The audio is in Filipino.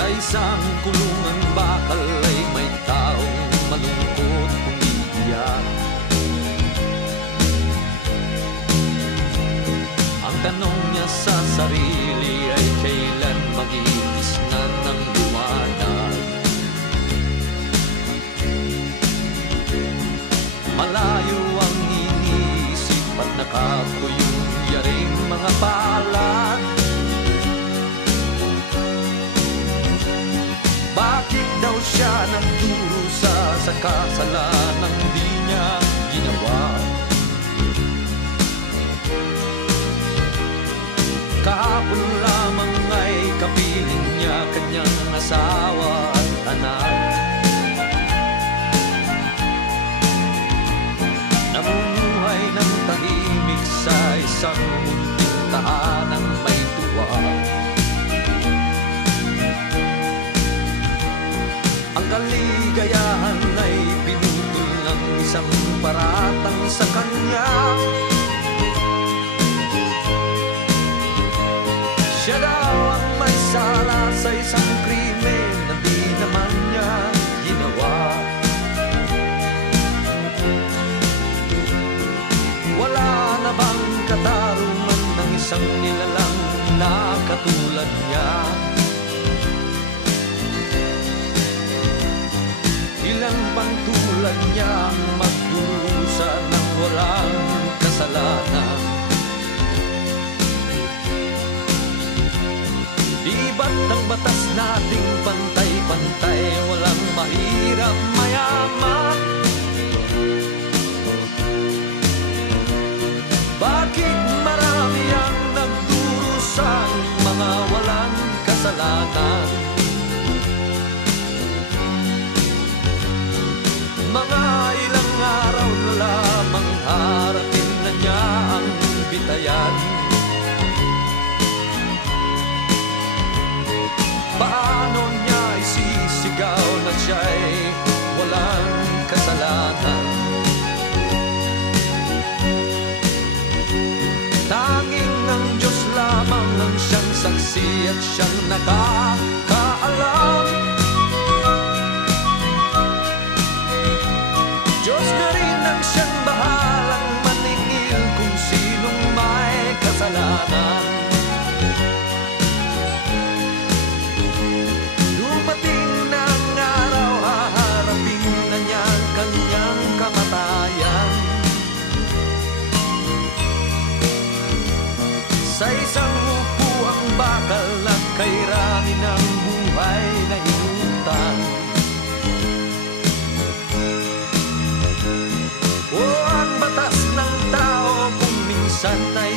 Sa isang kulungan bakal ay may taong malungkot umiiyak. Ang tanong niya sa sarili ay kailan magitis na ng liwanag. Malayo ang iniisip at nakapuyong yaring mga palad. Bakit daw siya nagdurusa sa kasalanang di niya ginawa? Kahapon lamang ay kapiling niya kanyang asawa at anak. Namumuhay ng tahimik sa isang munting tahanang may tuwa. Ang kaligayahan ay pinutol ng isang paratang sa kanya. Siya daw ang may sala sa isang krimen na di naman niya ginawa. Wala na bang katarungan ng isang nilalang na katulad niya? Ilan pang tulad niya ang magdurusa ng walang kasalanan? Di ba't ang batas nating pantay-pantay, walang mahirap mayaman? Bakit marami ang nagdurusang mga walang kasalanan? Mga ilang araw na lamang harapin na niya ang bitayan. Paano niya isisigaw na siya'y walang kasalanan? Tanging ang Diyos lamang ang siyang saksi at siyang nakakaalam. Diyos na rin ang siyang bahalang maningil kung sinong may kasalanan. Dumating na ang araw, haharapin na niya ang kanyang kamatayan. Sa isang upuang bakal at kairani ng buhay na inutang. O ang batas ng tao kung minsan ay